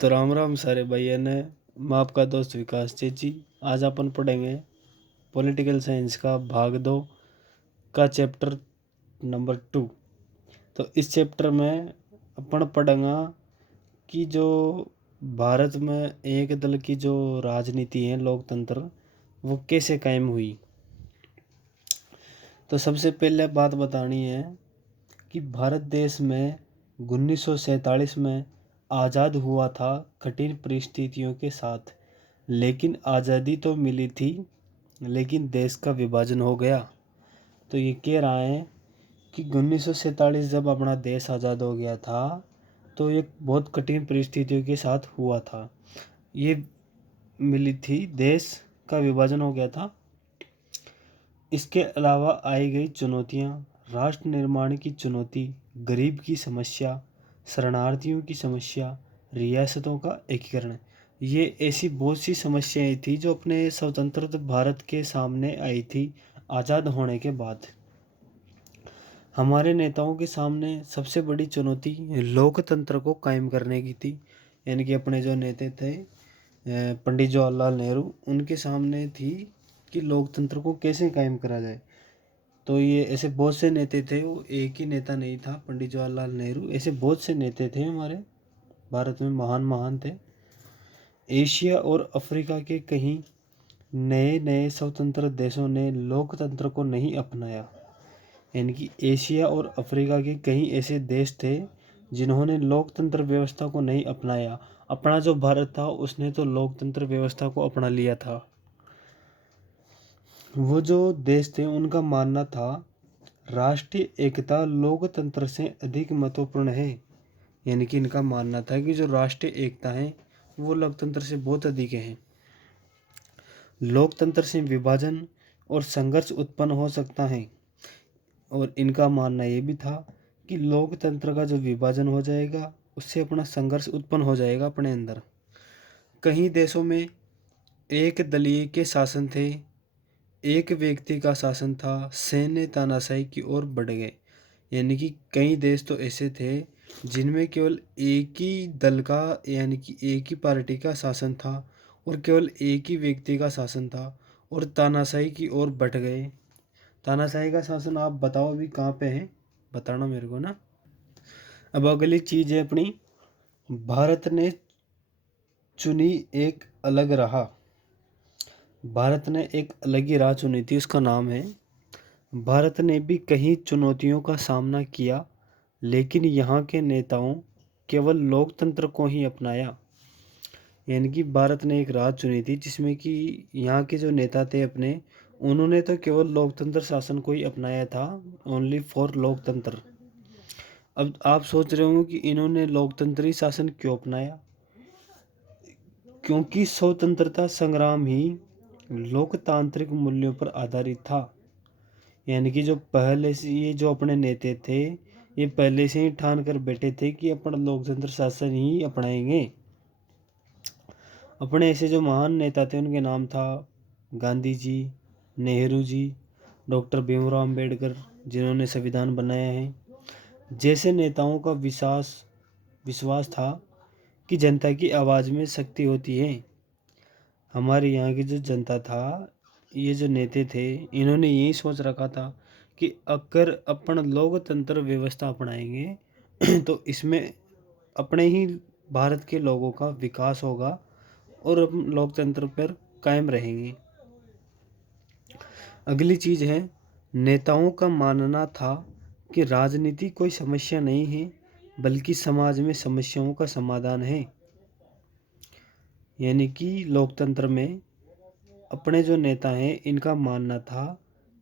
तो राम राम सारे भाइयों ने। मैं आपका दोस्त विकास चेची। आज अपन पढ़ेंगे पॉलिटिकल साइंस का भाग 2 का चैप्टर नंबर 2। तो इस चैप्टर में अपन पढ़ेंगे कि जो भारत में एक दल की जो राजनीति है, लोकतंत्र, वो कैसे कायम हुई। तो सबसे पहले बात बतानी है कि भारत देश में 1947 में आज़ाद हुआ था कठिन परिस्थितियों के साथ। लेकिन आज़ादी तो मिली थी, लेकिन देश का विभाजन हो गया। तो ये कह रहा है कि 1947 जब अपना देश आज़ाद हो गया था तो ये बहुत कठिन परिस्थितियों के साथ हुआ था। ये मिली थी, देश का विभाजन हो गया था। इसके अलावा आई गई चुनौतियाँ, राष्ट्र निर्माण की चुनौती, गरीब की समस्या, शरणार्थियों की समस्या, रियासतों का एकीकरण, ये ऐसी बहुत सी समस्याएं थी जो अपने स्वतंत्र भारत के सामने आई थी आज़ाद होने के बाद। हमारे नेताओं के सामने सबसे बड़ी चुनौती लोकतंत्र को कायम करने की थी। यानी कि अपने जो नेता थे पंडित जवाहरलाल नेहरू, उनके सामने थी कि लोकतंत्र को कैसे कायम करा जाए। तो ये ऐसे बहुत से नेता थे, वो एक ही नेता नहीं था पंडित जवाहरलाल नेहरू, ऐसे बहुत से नेता थे हमारे भारत में, महान महान थे। एशिया और अफ्रीका के कहीं नए नए स्वतंत्र देशों ने लोकतंत्र को नहीं अपनाया। यानी कि एशिया और अफ्रीका के कई ऐसे देश थे जिन्होंने लोकतंत्र व्यवस्था को नहीं अपनाया। अपना जो भारत था उसने तो लोकतंत्र व्यवस्था को अपना लिया था। वो जो देश थे उनका मानना था राष्ट्रीय एकता लोकतंत्र से अधिक महत्वपूर्ण है। यानी कि इनका मानना था कि जो राष्ट्रीय एकता है वो लोकतंत्र से बहुत अधिक है। लोकतंत्र से विभाजन और संघर्ष उत्पन्न हो सकता है। और इनका मानना ये भी था कि लोकतंत्र का जो विभाजन हो जाएगा उससे अपना संघर्ष उत्पन्न हो जाएगा अपने अंदर। कई देशों में एक दलीय के शासन थे, एक व्यक्ति का शासन था, सैन्य तानाशाही की ओर बढ़ गए। यानी कि कई देश तो ऐसे थे जिनमें केवल एक ही दल का, यानी कि एक ही पार्टी का शासन था और केवल एक ही व्यक्ति का शासन था, और तानाशाही की ओर बढ़ गए। तानाशाही का शासन आप बताओ अभी कहाँ पे है, बताना मेरे को ना। अब अगली चीज़ है अपनी, भारत ने चुनी एक अलग राह। भारत ने एक अलग ही राह चुनी थी, उसका नाम है, भारत ने भी कई चुनौतियों का सामना किया, लेकिन यहाँ के नेताओं केवल लोकतंत्र को ही अपनाया। यानी कि भारत ने एक राह चुनी थी जिसमें कि यहाँ के जो नेता थे अपने, उन्होंने तो केवल लोकतंत्र शासन को ही अपनाया था, ओनली फॉर लोकतंत्र। अब आप सोच रहे होंगे कि इन्होंने लोकतंत्री शासन क्यों अपनाया। क्योंकि स्वतंत्रता संग्राम ही लोकतांत्रिक मूल्यों पर आधारित था। यानी कि जो पहले से ये जो अपने नेता थे, ये पहले से ही ठान कर बैठे थे कि अपन लोकतंत्र शासन ही अपनाएंगे। अपने ऐसे जो महान नेता थे उनके नाम था गांधी जी, नेहरू जी, डॉक्टर भीमराव अम्बेडकर, जिन्होंने संविधान बनाया है। जैसे नेताओं का विश्वास था कि जनता की आवाज़ में शक्ति होती है। हमारे यहाँ की जो जनता था, ये जो नेता थे, इन्होंने यही सोच रखा था कि अगर अपन लोकतंत्र व्यवस्था अपनाएंगे तो इसमें अपने ही भारत के लोगों का विकास होगा और हम लोकतंत्र पर कायम रहेंगे। अगली चीज़ है, नेताओं का मानना था कि राजनीति कोई समस्या नहीं है, बल्कि समाज में समस्याओं का समाधान है। यानी कि लोकतंत्र में अपने जो नेता हैं, इनका मानना था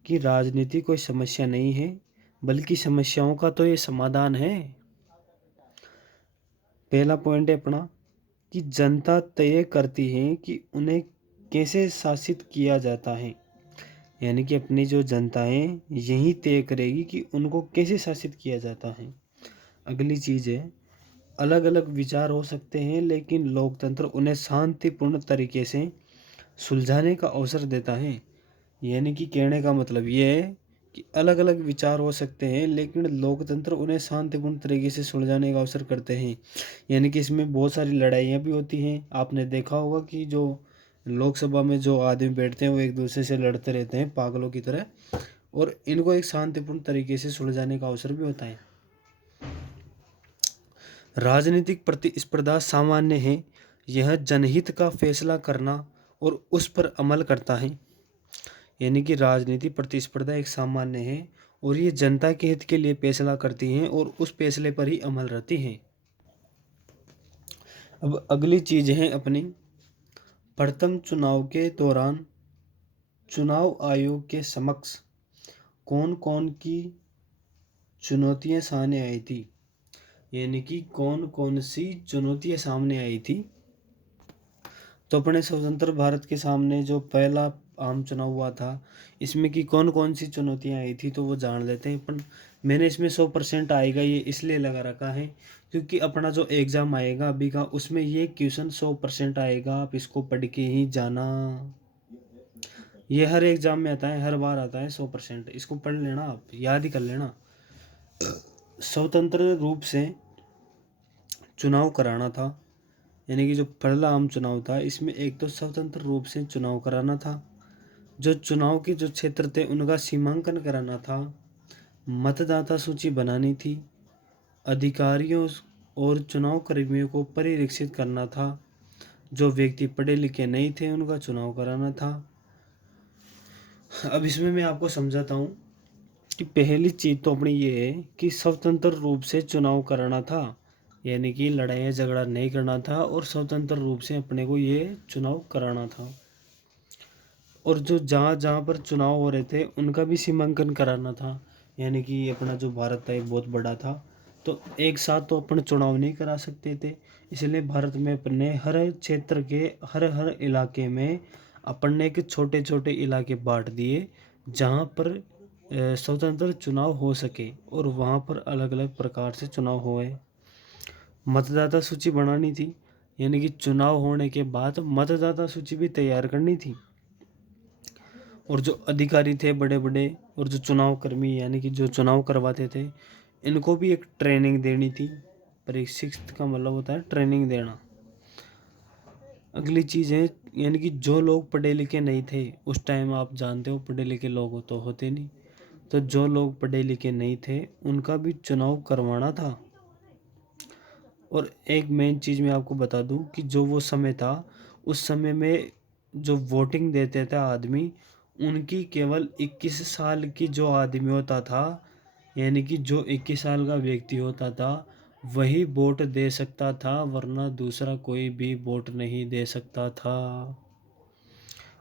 कि राजनीति कोई समस्या नहीं है, बल्कि समस्याओं का तो ये समाधान है। पहला पॉइंट है अपना कि जनता तय करती है कि उन्हें कैसे शासित किया जाता है। यानी कि अपनी जो जनता है यही तय करेगी कि उनको कैसे शासित किया जाता है। अगली चीज़ है, अलग अलग विचार हो सकते हैं, लेकिन लोकतंत्र उन्हें शांतिपूर्ण तरीके से सुलझाने का अवसर देता है। यानी कि कहने का मतलब ये है कि अलग अलग विचार हो सकते हैं, लेकिन लोकतंत्र उन्हें शांतिपूर्ण तरीके से सुलझाने का अवसर करते हैं। यानी कि इसमें बहुत सारी लड़ाइयाँ भी होती हैं। आपने देखा होगा कि जो लोकसभा में जो आदमी बैठते हैं वो एक दूसरे से लड़ते रहते हैं पागलों की तरह, और इनको एक शांतिपूर्ण तरीके से सुलझाने का अवसर भी होता है। राजनीतिक प्रतिस्पर्धा सामान्य है। यह जनहित का फैसला करना और उस पर अमल करता है। यानी कि राजनीतिक प्रतिस्पर्धा एक सामान्य है और ये जनता के हित के लिए फैसला करती हैं और उस फैसले पर ही अमल रहती हैं। अब अगली चीज है अपनी, प्रथम चुनाव के दौरान चुनाव आयोग के समक्ष कौन कौन की चुनौतियां सामने आई थी। यानी कि कौन कौन सी चुनौतियां सामने आई थी। तो अपने स्वतंत्र भारत के सामने जो पहला आम चुनाव हुआ था, इसमें की कौन कौन सी चुनौतियां आई थी तो वो जान लेते हैं। पर मैंने इसमें 100% आएगा ये इसलिए लगा रखा है क्योंकि अपना जो एग्ज़ाम आएगा अभी का, उसमें ये क्वेश्चन 100% आएगा। आप इसको पढ़ के ही जाना। ये हर एग्ज़ाम में आता है, हर बार आता है 100%। इसको पढ़ लेना, आप याद ही कर लेना। स्वतंत्र रूप से चुनाव कराना था। यानी कि जो पहला आम चुनाव था इसमें एक तो स्वतंत्र रूप से चुनाव कराना था, जो चुनाव के जो क्षेत्र थे उनका सीमांकन कराना था, मतदाता सूची बनानी थी, अधिकारियों और चुनाव कर्मियों को परिरक्षित करना था, जो व्यक्ति पढ़े लिखे नहीं थे उनका चुनाव कराना था। अब इसमें मैं आपको समझाता हूँ कि पहली चीज़ तो अपनी ये है कि स्वतंत्र रूप से चुनाव कराना था। यानी कि लड़ाई झगड़ा नहीं करना था और स्वतंत्र रूप से अपने को ये चुनाव कराना था। और जो जहाँ जहाँ पर चुनाव हो रहे थे उनका भी सीमांकन कराना था। यानी कि अपना जो भारत था एक बहुत बड़ा था, तो एक साथ तो अपन चुनाव नहीं करा सकते थे। इसलिए भारत में अपने हर क्षेत्र के हर हर इलाके में अपन ने एक छोटे छोटे इलाके बांट दिए जहाँ पर स्वतंत्र चुनाव हो सके, और वहाँ पर अलग अलग प्रकार से चुनाव हुए। मतदाता सूची बनानी थी। यानी कि चुनाव होने के बाद मतदाता सूची भी तैयार करनी थी। और जो अधिकारी थे बड़े बड़े और जो चुनाव कर्मी यानी कि जो चुनाव करवाते थे, इनको भी एक ट्रेनिंग देनी थी। प्रशिक्षित का मतलब होता है ट्रेनिंग देना। अगली चीज़ है, यानी कि जो लोग पढ़े लिखे नहीं थे उस टाइम, आप जानते हो पढ़े लिखे लोग तो होते नहीं, तो जो लोग पढ़े लिखे नहीं थे उनका भी चुनाव करवाना था। और एक मेन चीज़ मैं आपको बता दूं कि जो वो समय था, उस समय में जो वोटिंग देते थे आदमी, उनकी केवल 21 साल की जो आदमी होता था, यानी कि जो 21 साल का व्यक्ति होता था वही वोट दे सकता था, वरना दूसरा कोई भी वोट नहीं दे सकता था।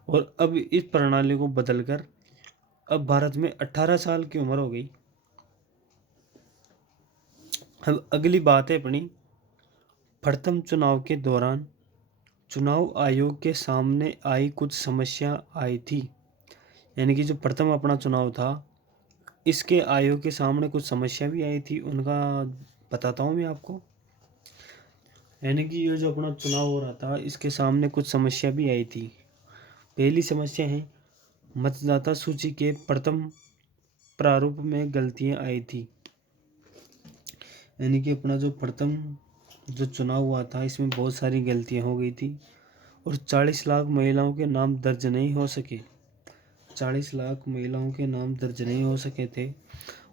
और अब इस प्रणाली को बदलकर अब भारत में 18 साल की उम्र हो गई। अब अगली बात है अपनी, प्रथम चुनाव के दौरान चुनाव आयोग के सामने आई कुछ समस्या आई थी। यानी कि जो प्रथम अपना चुनाव था इसके आयोग के सामने कुछ समस्या भी आई थी, उनका बताता हूँ मैं आपको। यानी कि ये जो अपना चुनाव हो रहा था इसके सामने कुछ समस्या भी आई थी। पहली समस्या है, मतदाता सूची के प्रथम प्रारूप में गलतियां आई थी। यानी कि अपना जो प्रथम जो चुनाव हुआ था इसमें बहुत सारी गलतियां हो गई थी और 40 लाख महिलाओं के नाम दर्ज नहीं हो सके। 40 लाख महिलाओं के नाम दर्ज नहीं हो सके थे।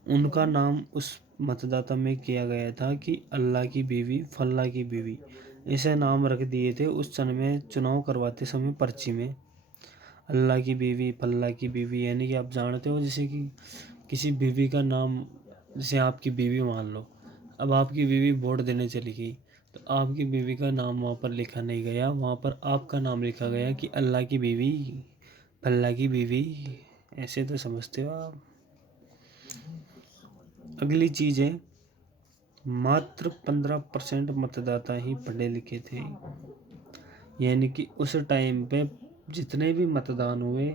उनका नाम उस मतदाता में किया गया था कि अल्लाह की बीवी, फल्ला की बीवी, ऐसे नाम रख दिए थे उस समय में चुनाव करवाते समय पर्ची में। अल्लाह की बीवी, फल्ला की बीवी, यानी कि आप जानते हो जैसे कि किसी बीवी का नाम, जैसे आपकी बीवी मान लो, अब आपकी बीवी वोट देने चली गई तो आपकी बीवी का नाम वहाँ पर लिखा नहीं गया, वहाँ पर आपका नाम लिखा गया कि अल्लाह की बीवी, फल्ला की बीवी। ऐसे तो समझते हो आप। अगली चीज़ है, मात्र 15% मतदाता ही पढ़े लिखे थे। यानी कि उस टाइम पे जितने भी मतदान हुए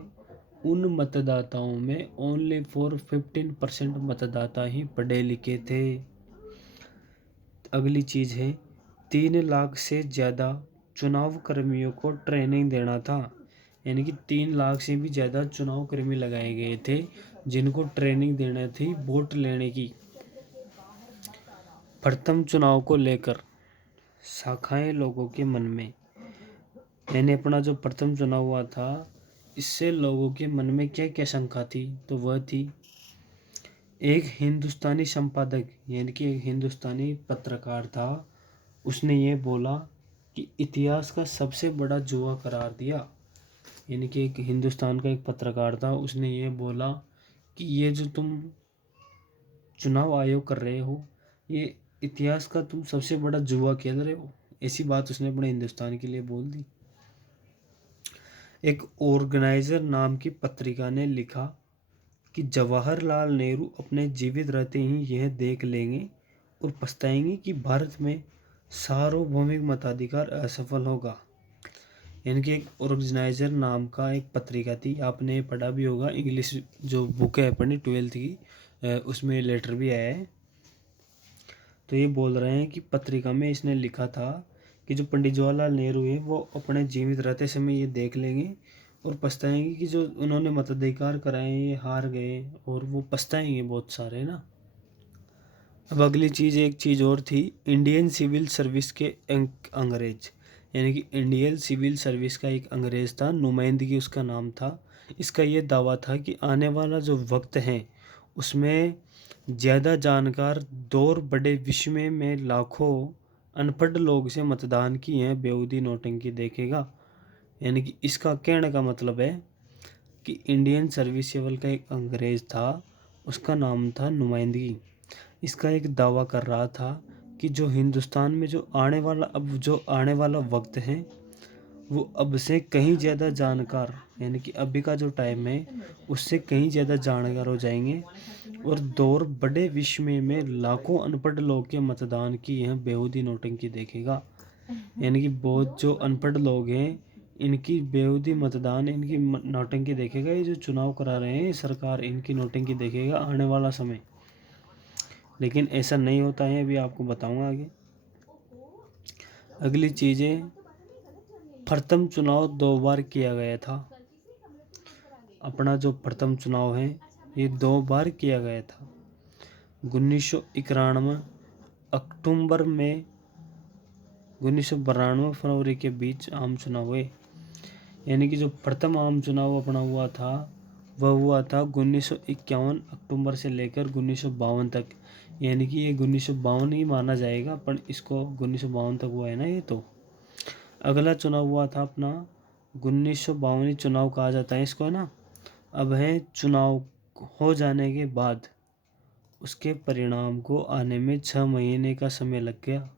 उन मतदाताओं में ओनली फॉर 15% मतदाता ही पढ़े लिखे थे। अगली चीज़ है, 3 लाख से ज़्यादा चुनाव कर्मियों को ट्रेनिंग देना था। यानी कि 3 लाख से भी ज़्यादा चुनाव कर्मी लगाए गए थे जिनको ट्रेनिंग देना थी वोट लेने की। प्रथम चुनाव को लेकर शाखाएं लोगों के मन में, यानी अपना जो प्रथम चुनाव हुआ था इससे लोगों के मन में क्या क्या शंका थी, तो वह थी एक हिंदुस्तानी संपादक यानी कि एक हिंदुस्तानी पत्रकार था, उसने ये बोला कि इतिहास का सबसे बड़ा जुआ करार दिया। यानी कि एक हिंदुस्तान का एक पत्रकार था, उसने ये बोला कि ये जो तुम चुनाव आयोग कर रहे हो ये इतिहास का तुम सबसे बड़ा जुआ खेल रहे हो। ऐसी बात उसने अपने हिंदुस्तान के लिए बोल दी। एक ऑर्गेनाइजर नाम की पत्रिका ने लिखा कि जवाहरलाल नेहरू अपने जीवित रहते ही यह देख लेंगे और पछताएंगे कि भारत में सार्वभौमिक मताधिकार असफल होगा। यानी कि एक ऑर्गेनाइजर नाम का एक पत्रिका थी, आपने पढ़ा भी होगा, इंग्लिश जो बुक है अपनी 12th की उसमें लेटर भी आया है। तो ये बोल रहे हैं कि पत्रिका में इसने लिखा था कि जो पंडित जवाहरलाल नेहरू है वो अपने जीवित रहते समय ये देख लेंगे और पछताएंगे कि जो उन्होंने मताधिकार कराए ये हार गए, और वो पछताएंगे बहुत सारे ना। अब अगली चीज़, एक चीज़ और थी, इंडियन सिविल सर्विस के अंग्रेज, यानी कि इंडियन सिविल सर्विस का एक अंग्रेज था, नुमाइंदगी उसका नाम था। इसका ये दावा था कि आने वाला जो वक्त है उसमें ज़्यादा जानकार दौर बड़े विश्व में लाखों अनपढ़ लोग से मतदान की है बेहूदी नौटंकी देखेगा। यानी कि इसका कहने का मतलब है कि इंडियन सर्विस सेवल का एक अंग्रेज था, उसका नाम था नुमाइंदगी। इसका एक दावा कर रहा था कि जो हिंदुस्तान में जो आने वाला वक्त है वो अब से कहीं ज़्यादा जानकार, यानी कि अभी का जो टाइम है उससे कहीं ज़्यादा जानकार हो जाएंगे, और दौर बड़े विश्व में लाखों अनपढ़ लोग के मतदान की यह बेहूदी नौटंकी देखेगा। यानी कि बहुत जो अनपढ़ लोग हैं इनकी बेहूदी मतदान, इनकी नौटंकी देखेगा। ये जो चुनाव करा रहे हैं सरकार इनकी नौटंकी देखेगा आने वाला समय। लेकिन ऐसा नहीं होता है, अभी आपको बताऊंगा आगे। अगली चीज़ें, प्रथम चुनाव 2 बार किया गया था। अपना जो प्रथम चुनाव है ये 2 बार किया गया था। 1991 अक्टूबर में, 1992 फरवरी के बीच आम चुनाव हुए। यानी कि जो प्रथम आम चुनाव अपना हुआ था वह हुआ था 1951 अक्टूबर से लेकर 1952 तक। यानी कि ये 1952 ही माना जाएगा, पर इसको 1952 तक हुआ है ना ये। तो अगला चुनाव हुआ था अपना 1952 चुनाव कहा जाता है इसको, है ना। अब है चुनाव हो जाने के बाद उसके परिणाम को आने में 6 महीने का समय लग गया।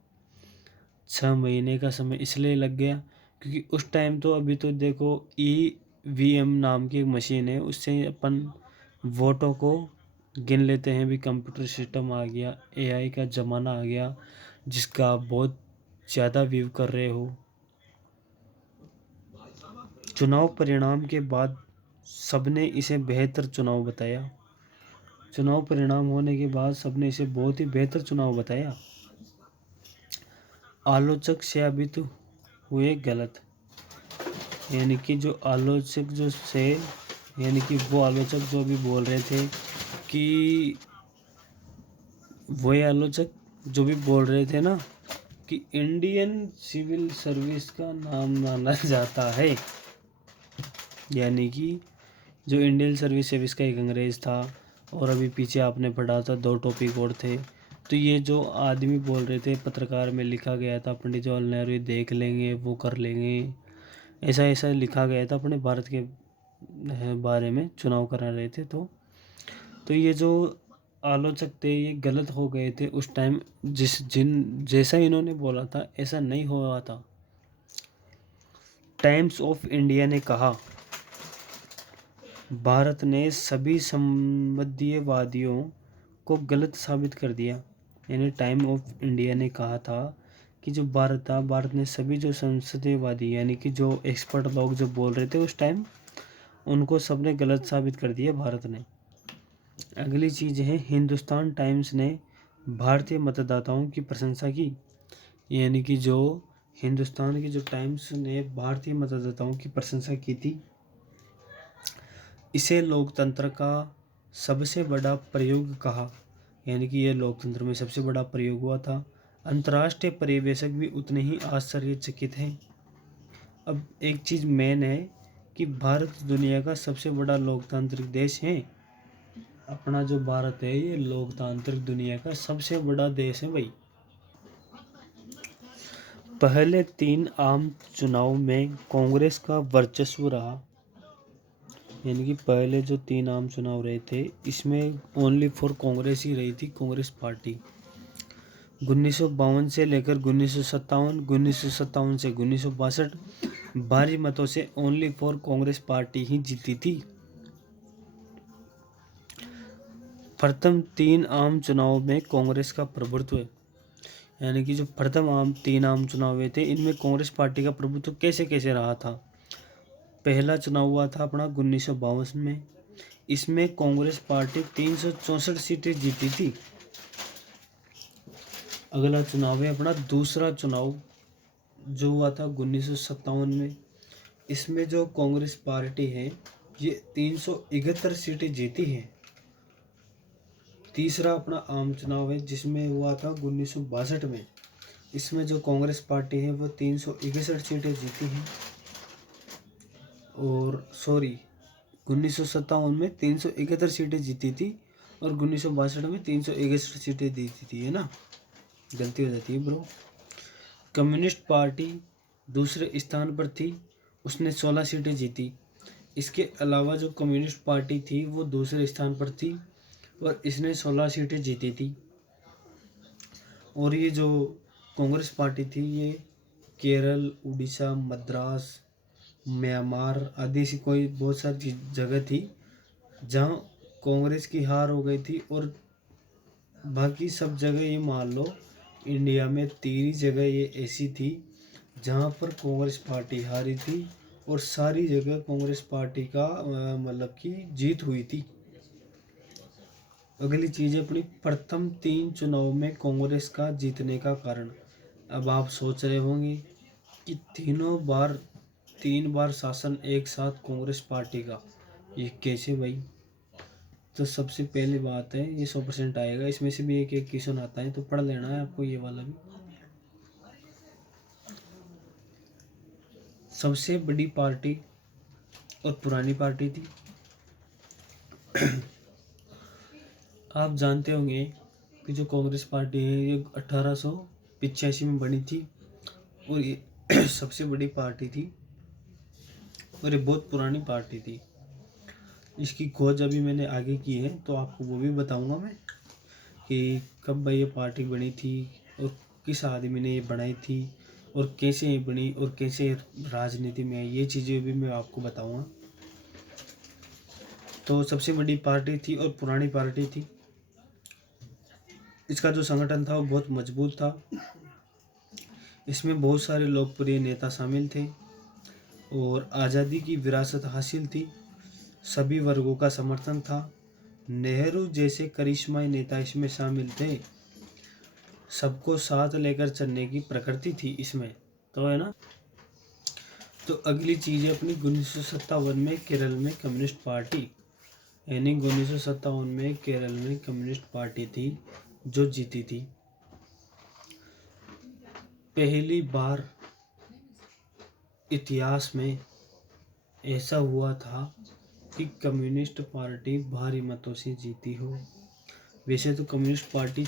6 महीने का समय इसलिए लग गया क्योंकि उस टाइम तो, अभी तो देखो EVM नाम की एक मशीन है, उससे अपन वोटों को गिन लेते हैं। भी कंप्यूटर सिस्टम आ गया, AI का ज़माना आ गया जिसका आप बहुत ज़्यादा व्यू कर रहे हो। चुनाव परिणाम के बाद सबने इसे बेहतर चुनाव बताया। चुनाव परिणाम होने के बाद सबने इसे बहुत ही बेहतर चुनाव बताया। आलोचक साबित हुए गलत, यानी कि जो आलोचक जो से, यानी कि वो आलोचक जो भी बोल रहे थे कि वही आलोचक जो भी बोल रहे थे ना कि इंडियन सिविल सर्विस का नाम माना जाता है, यानी कि जो इंडियन सर्विस का एक अंग्रेज था, और अभी पीछे आपने पढ़ा था 2 टॉपिक और थे। तो ये जो आदमी बोल रहे थे, पत्रकार में लिखा गया था पंडित जवाहरलाल नेहरू देख लेंगे, वो कर लेंगे, ऐसा ऐसा लिखा गया था अपने भारत के बारे में, चुनाव करा रहे थे। तो ये जो आलोचक थे ये गलत हो गए थे उस टाइम। जैसा इन्होंने बोला था ऐसा नहीं हुआ था। टाइम्स ऑफ इंडिया ने कहा भारत ने सभी संवैधानिकवादियों को गलत साबित कर दिया। यानी टाइम ऑफ इंडिया ने कहा था कि जो भारत था, भारत ने सभी जो संसदीयवादी यानी कि जो एक्सपर्ट लोग जो बोल रहे थे उस टाइम, उनको सबने गलत साबित कर दिया भारत ने। अगली चीज़ है, हिंदुस्तान टाइम्स ने भारतीय मतदाताओं की प्रशंसा की। यानी कि जो हिंदुस्तान की जो टाइम्स ने भारतीय मतदाताओं की प्रशंसा की थी। इसे लोकतंत्र का सबसे बड़ा प्रयोग कहा, यानी कि ये लोकतंत्र में सबसे बड़ा प्रयोग हुआ था। अंतर्राष्ट्रीय पर्यवेक्षक भी उतने ही आश्चर्यचकित हैं। अब एक चीज़ मेन है कि भारत दुनिया का सबसे बड़ा लोकतांत्रिक देश है। अपना जो भारत है ये लोकतांत्रिक दुनिया का सबसे बड़ा देश है भाई। पहले 3 आम चुनाव में कांग्रेस का वर्चस्व रहा, यानी कि पहले जो 3 आम चुनाव रहे थे इसमें ओनली फॉर कांग्रेस ही रही थी, कांग्रेस पार्टी। 1952 से लेकर 1957, 1957 से 1962 भारी मतों से ओनली फॉर कांग्रेस पार्टी ही जीती थी। प्रथम 3 आम चुनाव में कांग्रेस का प्रभुत्व, यानी कि जो प्रथम 3 आम चुनाव हुए थे इनमें कांग्रेस पार्टी का प्रभुत्व कैसे कैसे रहा था। पहला चुनाव हुआ था अपना 1952 में, इसमें कांग्रेस पार्टी 364 सीटें जीती थी। अगला चुनाव है अपना दूसरा चुनाव जो हुआ था 1957 में, इसमें जो कांग्रेस पार्टी है ये 371 सीटें जीती हैं। तीसरा अपना आम चुनाव है जिसमें हुआ था 1962 में, इसमें जो कांग्रेस पार्टी है वो 361 सीटें जीती हैं। और 1957 में 371 सीटें जीती थी और 1962 में 361 सीटें जीती थी, है ना, गलती हो जाती है ब्रो। कम्युनिस्ट पार्टी दूसरे स्थान पर थी, उसने 16 सीटें जीती। इसके अलावा जो कम्युनिस्ट पार्टी थी वो दूसरे स्थान पर थी और इसने 16 सीटें जीती थी। और ये जो कांग्रेस पार्टी थी ये केरल, उड़ीसा, मद्रास, म्यांमार आदि सी कोई बहुत सारी जगह थी जहाँ कांग्रेस की हार हो गई थी। और बाकी सब जगह ये मान लो इंडिया में 3 जगह ये ऐसी थी जहाँ पर कांग्रेस पार्टी हारी थी और सारी जगह कांग्रेस पार्टी का मतलब कि जीत हुई थी। अगली चीज़ है अपनी प्रथम 3 चुनाव में कांग्रेस का जीतने का कारण। अब आप सोच रहे होंगे कि 3 बार शासन एक साथ कांग्रेस पार्टी का, ये कैसे भाई। तो सबसे पहली बात है ये 100% आएगा, इसमें से भी एक एक क्वेश्चन आता है तो पढ़ लेना है आपको ये वाला भी। सबसे बड़ी पार्टी और पुरानी पार्टी थी। आप जानते होंगे कि जो कांग्रेस पार्टी है ये 1885 में बनी थी और ये सबसे बड़ी पार्टी थी और ये बहुत पुरानी पार्टी थी। इसकी खोज अभी मैंने आगे की है तो आपको वो भी बताऊंगा मैं कि कब भाई ये पार्टी बनी थी और किस आदमी ने ये बनाई थी और कैसे ये बनी और कैसे राजनीति में आई, ये चीज़ें भी मैं आपको बताऊंगा। तो सबसे बड़ी पार्टी थी और पुरानी पार्टी थी। इसका जो संगठन था वो बहुत मजबूत था। इसमें बहुत सारे लोकप्रिय नेता शामिल थे और आज़ादी की विरासत हासिल थी। सभी वर्गों का समर्थन था। नेहरू जैसे करिश्माई नेता इसमें शामिल थे। सबको साथ लेकर चलने की प्रकृति थी इसमें, तो है ना। तो अगली चीज़ है अपनी 1957 में केरल में कम्युनिस्ट पार्टी, यानी 1957 में केरल में कम्युनिस्ट पार्टी थी जो जीती थी। पहली बार इतिहास में ऐसा हुआ था कि कम्युनिस्ट पार्टी भारी मतों से जीती हो। वैसे तो कम्युनिस्ट पार्टी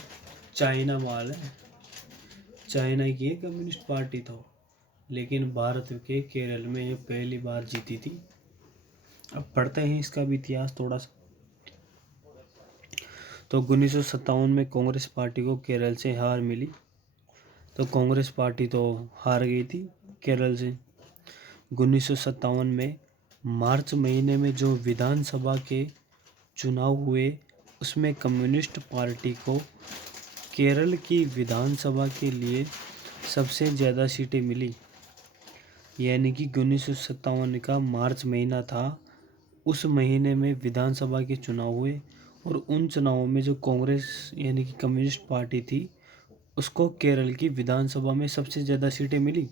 चाइना माल है, चाइना की है कम्युनिस्ट पार्टी तो, लेकिन भारत के केरल में ये पहली बार जीती थी। अब पढ़ते हैं इसका भी इतिहास थोड़ा सा। तो 1957 में कांग्रेस पार्टी को केरल से हार मिली, तो कांग्रेस पार्टी तो हार गई थी केरल से। 1957 में मार्च महीने में जो विधानसभा के चुनाव हुए उसमें कम्युनिस्ट पार्टी को केरल की विधानसभा के लिए सबसे ज़्यादा सीटें मिली। यानी कि 1957 का मार्च महीना था, उस महीने में विधानसभा के चुनाव हुए और उन चुनावों में जो कांग्रेस यानी कि कम्युनिस्ट पार्टी थी उसको केरल की विधानसभा में सबसे ज़्यादा सीटें मिली।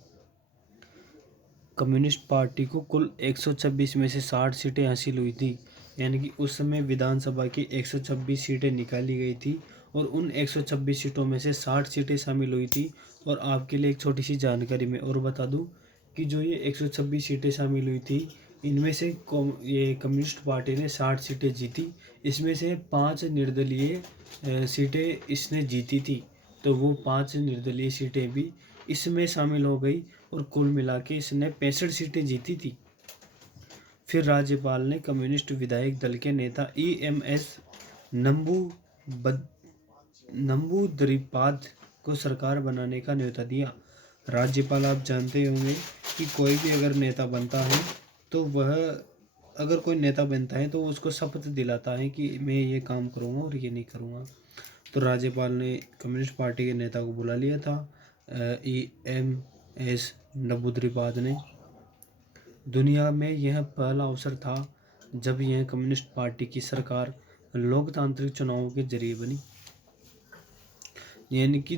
कम्युनिस्ट पार्टी को कुल 126 में से 60 सीटें हासिल हुई थी, यानी कि उस समय विधानसभा की 126 सीटें निकाली गई थी और उन 126 सीटों में से 60 सीटें शामिल हुई थी। और आपके लिए एक छोटी सी जानकारी मैं और बता दूं कि जो ये 126 सीटें शामिल हुई थी, इनमें से ये कम्युनिस्ट पार्टी ने 60 सीटें जीती। इसमें से 5 निर्दलीय सीटें इसने जीती थी, तो वो 5 निर्दलीय सीटें भी इसमें शामिल हो गई और कुल मिला के इसने 65 सीटें जीती थी। फिर राज्यपाल ने कम्युनिस्ट विधायक दल के नेता EMS नंबूदरीपाद को सरकार बनाने का न्योता दिया। राज्यपाल, आप जानते होंगे कि कोई भी अगर नेता बनता है तो वह अगर कोई नेता बनता है तो उसको शपथ दिलाता है कि मैं ये काम करूँगा और ये नहीं करूँगा। तो राज्यपाल ने कम्युनिस्ट पार्टी के नेता को बुला लिया था, EMS नंबूदरीपाद ने। दुनिया में यह पहला अवसर था जब यह कम्युनिस्ट पार्टी की सरकार लोकतांत्रिक चुनावों के जरिए बनी। यानी कि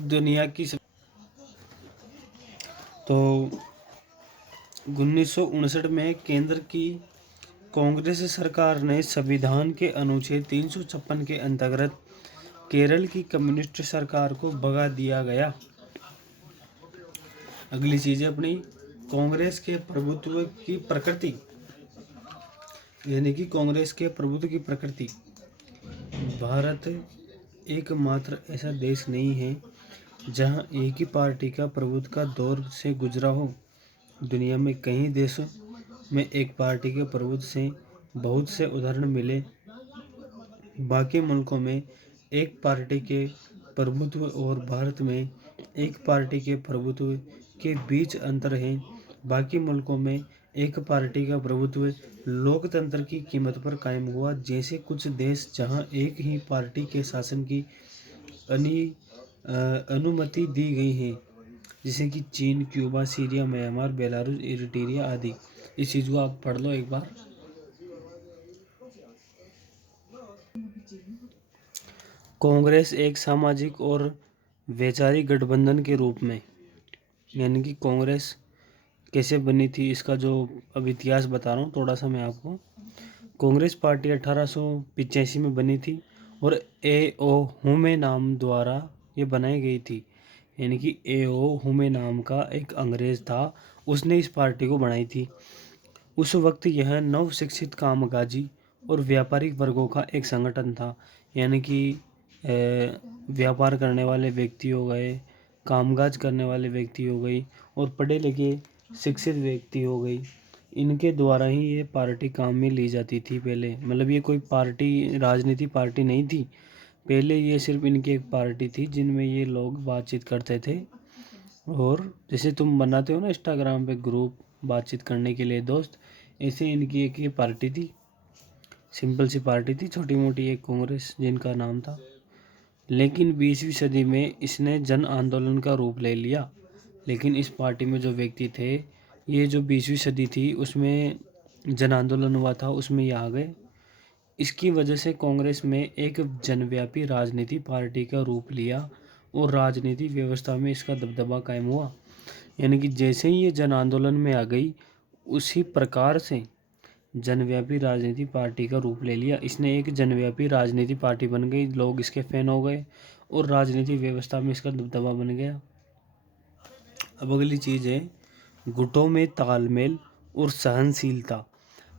दुनिया की तो 1959 में केंद्र की कांग्रेस सरकार ने संविधान के अनुच्छेद 356 के अंतर्गत केरल की कम्युनिस्ट सरकार को भगा दिया गया। अगली चीज है अपनी कांग्रेस के प्रभुत्व की प्रकृति। यानी कि कांग्रेस के प्रभुत्व की प्रकृति। भारत एकमात्र ऐसा देश नहीं है जहां एक ही पार्टी का प्रभुत्व का दौर से गुजरा हो। दुनिया में कई देशों में एक पार्टी के प्रभुत्व से बहुत से उदाहरण मिले। बाकी मुल्कों में एक पार्टी के प्रभुत्व और भारत में एक पार्टी के प्रभुत्व के बीच अंतर है। बाकी मुल्कों में एक पार्टी का प्रभुत्व लोकतंत्र की कीमत पर कायम हुआ। जैसे कुछ देश जहां एक ही पार्टी के शासन की अनुमति दी गई है, जैसे कि चीन, Cuba, Syria, Myanmar, Belarus, Eritrea आदि। इस चीज़ को आप पढ़ लो एक बार। कांग्रेस एक सामाजिक और वैचारिक गठबंधन के रूप में, यानी कि कांग्रेस कैसे बनी थी इसका जो अब इतिहास बता रहा हूँ थोड़ा सा मैं आपको। कांग्रेस पार्टी 1885 में बनी थी और A.O. हुमे नाम द्वारा ये बनाई गई थी। यानी कि A.O. हुमे नाम का एक अंग्रेज था, उसने इस पार्टी को बनाई थी। उस वक्त यह नव शिक्षित कामकाजी और व्यापारिक वर्गों का एक संगठन था। यानी कि व्यापार करने वाले व्यक्ति हो गए, कामकाज करने वाले व्यक्ति हो गई और पढ़े लिखे शिक्षित व्यक्ति हो गई, इनके द्वारा ही ये पार्टी काम में ली जाती थी पहले। मतलब ये कोई पार्टी राजनीति पार्टी नहीं थी पहले, ये सिर्फ इनकी एक पार्टी थी जिनमें ये लोग बातचीत करते थे। और जैसे तुम बनाते हो ना इंस्टाग्राम पे ग्रुप बातचीत करने के लिए दोस्त, ऐसे इनकी एक ये पार्टी थी, सिंपल सी पार्टी थी, छोटी मोटी एक कांग्रेस जिनका नाम था। लेकिन 20वीं सदी में इसने जन आंदोलन का रूप ले लिया। लेकिन इस पार्टी में जो व्यक्ति थे, ये जो 20वीं सदी थी उसमें जन आंदोलन हुआ था, उसमें ये आ गए। इसकी वजह से कांग्रेस में एक जनव्यापी राजनीति पार्टी का रूप लिया और राजनीति व्यवस्था में इसका दबदबा कायम हुआ। यानी कि जैसे ही ये जन आंदोलन में आ गई, उसी प्रकार से जनव्यापी राजनीति पार्टी का रूप ले लिया। इसने एक जनव्यापी राजनीति पार्टी बन गई, लोग इसके फैन हो गए और राजनीति व्यवस्था में इसका दबदबा बन गया। अब अगली चीज़ है गुटों में तालमेल और सहनशीलता।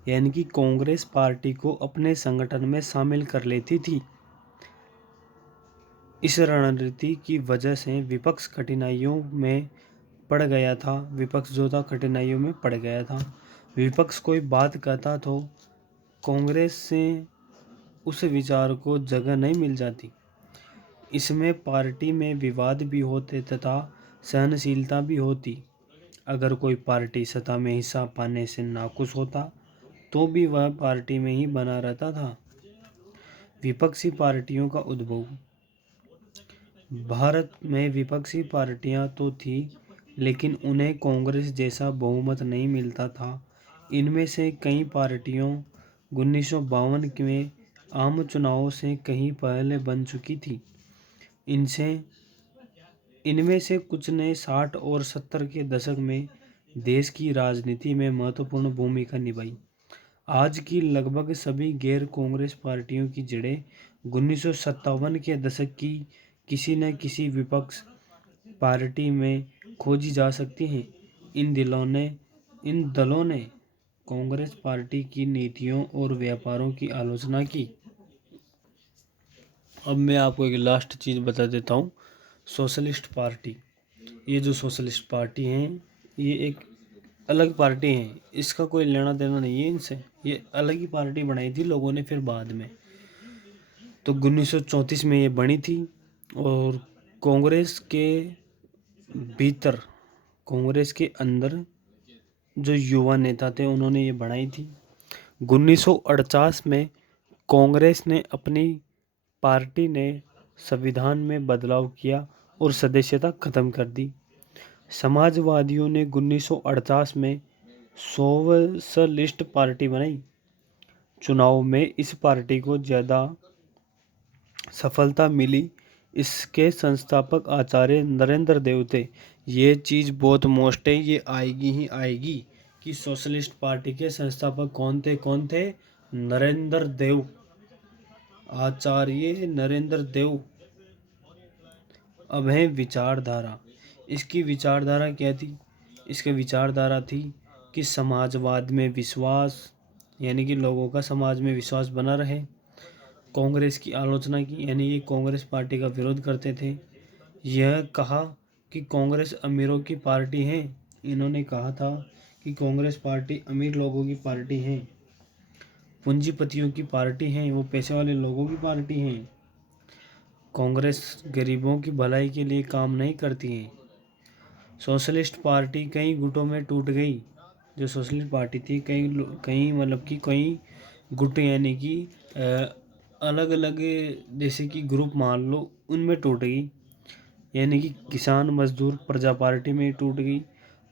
यानी कि कांग्रेस पार्टी को अपने संगठन में शामिल कर लेती थी। इस रणनीति की वजह से विपक्ष कठिनाइयों में पड़ गया था। विपक्ष जो था कठिनाइयों में पड़ गया था। विपक्ष कोई बात कहता तो कांग्रेस से उस विचार को जगह नहीं मिल जाती। इसमें पार्टी में विवाद भी होते तथा सहनशीलता भी होती। अगर कोई पार्टी सत्ता में हिस्सा पाने से नाखुश होता तो भी वह पार्टी में ही बना रहता था। विपक्षी पार्टियों का उद्भव। भारत में विपक्षी पार्टियां तो थी, लेकिन उन्हें कांग्रेस जैसा बहुमत नहीं मिलता था। इनमें से कई पार्टियों 1952 में आम चुनावों से कहीं पहले बन चुकी थी। इनमें से कुछ ने 60 और 70 के दशक में देश की राजनीति में महत्वपूर्ण भूमिका निभाई। आज की लगभग सभी गैर कांग्रेस पार्टियों की जड़ें 1957 के दशक की किसी न किसी विपक्ष पार्टी में खोजी जा सकती हैं। इन दलों ने कांग्रेस पार्टी की नीतियों और व्यापारों की आलोचना की। अब मैं आपको एक लास्ट चीज़ बता देता हूँ। सोशलिस्ट पार्टी, ये जो सोशलिस्ट पार्टी हैं ये एक अलग पार्टी है, इसका कोई लेना देना नहीं है इनसे। ये अलग ही पार्टी बनाई थी लोगों ने फिर बाद में। तो 1934 में ये बनी थी और कांग्रेस के भीतर, कांग्रेस के अंदर जो युवा नेता थे उन्होंने ये बनाई थी। 1948 में कांग्रेस ने अपनी पार्टी ने संविधान में बदलाव किया और सदस्यता खत्म कर दी। समाजवादियों ने 1948 में सोशलिस्ट पार्टी बनाई। चुनाव में इस पार्टी को ज़्यादा सफलता मिली। इसके संस्थापक आचार्य नरेंद्र देव थे। ये चीज़ बहुत मोस्ट है, ये आएगी ही आएगी कि सोशलिस्ट पार्टी के संस्थापक कौन थे? नरेंद्र देव, आचार्य नरेंद्र देव। अब है विचारधारा। इसकी विचारधारा क्या थी? इसकी विचारधारा थी कि समाजवाद में विश्वास, यानी कि लोगों का समाज में विश्वास बना रहे। कांग्रेस की आलोचना की, यानी ये कांग्रेस पार्टी का विरोध करते थे। यह कहा कि कांग्रेस अमीरों की पार्टी है। इन्होंने कहा था कि कांग्रेस पार्टी अमीर लोगों की पार्टी है, पूंजीपतियों की पार्टी है, वो पैसे वाले लोगों की पार्टी है। कांग्रेस गरीबों की भलाई के लिए काम नहीं करती है। सोशलिस्ट पार्टी कई गुटों में टूट गई। जो सोशलिस्ट पार्टी थी कई मतलब कि कई गुट, यानी कि अलग अलग, जैसे कि ग्रुप मान लो, उनमें टूट गई। यानी कि किसान मजदूर प्रजा पार्टी में टूट गई,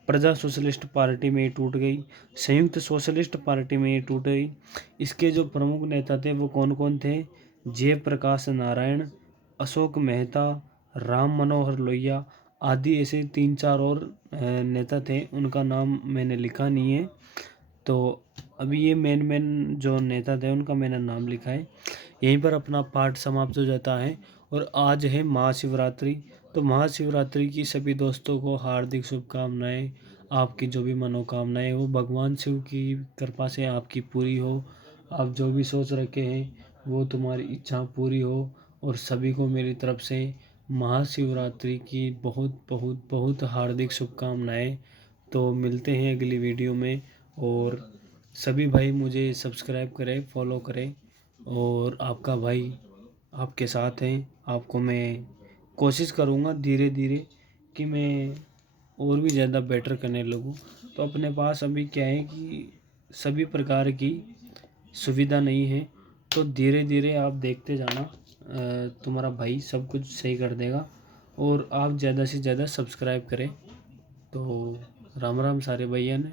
प्रजा सोशलिस्ट पार्टी में टूट गई, संयुक्त सोशलिस्ट पार्टी में टूट गई। इसके जो प्रमुख नेता थे वो कौन कौन थे? जयप्रकाश नारायण, अशोक मेहता, राम मनोहर लोहिया आदि, ऐसे 3-4 और नेता थे। उनका नाम मैंने लिखा नहीं है, तो अभी ये मेन जो नेता थे उनका मैंने नाम लिखा है। यहीं पर अपना पाठ समाप्त हो जाता है। और आज है महाशिवरात्रि, तो महाशिवरात्रि की सभी दोस्तों को हार्दिक शुभकामनाएं। आपकी जो भी मनोकामनाएं वो भगवान शिव की कृपा से आपकी पूरी हो। आप जो भी सोच रखे हैं वो तुम्हारी इच्छा पूरी हो। और सभी को मेरी तरफ से महाशिवरात्रि की बहुत बहुत बहुत हार्दिक शुभकामनाएं। तो मिलते हैं अगली वीडियो में। और सभी भाई मुझे सब्सक्राइब करें, फॉलो करें। और आपका भाई आपके साथ हैं। आपको मैं कोशिश करूँगा धीरे धीरे कि मैं और भी ज़्यादा बेटर करने लगूँ। तो अपने पास अभी क्या है कि सभी प्रकार की सुविधा नहीं है, तो धीरे धीरे आप देखते जाना, तुम्हारा भाई सब कुछ सही कर देगा। और आप ज़्यादा से ज़्यादा सब्सक्राइब करें। तो राम राम सारे भैया ने।